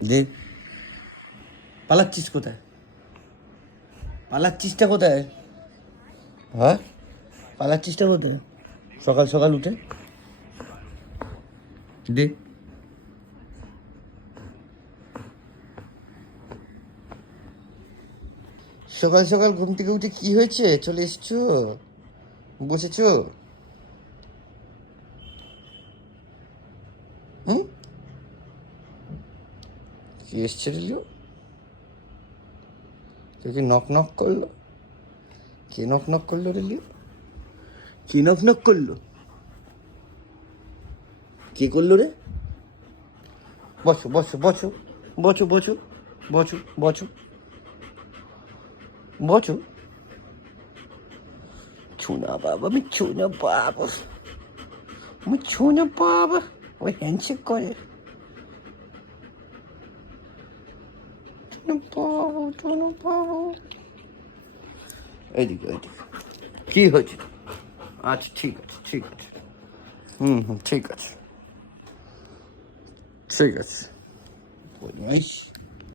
দে, পালাচ্ছিস কোথায়? পালাচ্ছিসটা কোথায়? হ্যাঁ, পালাচ্ছিসটা কোথায়? সকাল সকাল উঠে দে। সকাল সকাল ঘুম থেকে উঠে কি হয়েছে? চলে এসছো, বসেছো? হুম, কি এসছে রিলিও? কেউ কি নক নক করলো? কে নক নক করলো রিলিও? কি নক নক করলো? কে করলো রে? বসো বসো বসো বসো বসো বসো বসো বসো। ছুনা বাবা, আমি ছুনা বাবা, আমি ছুনা বাবা। ওই হ্যান্ডশেক করে। ছুনা বাবা, ছুনা বাবা। এইদিকে এইদিকে, কি হয়েছে? আচ্ছা ঠিক আছে ঠিক আছে। হুম হুম, ঠিক আছে ঠিক আছে। বদমাইশ।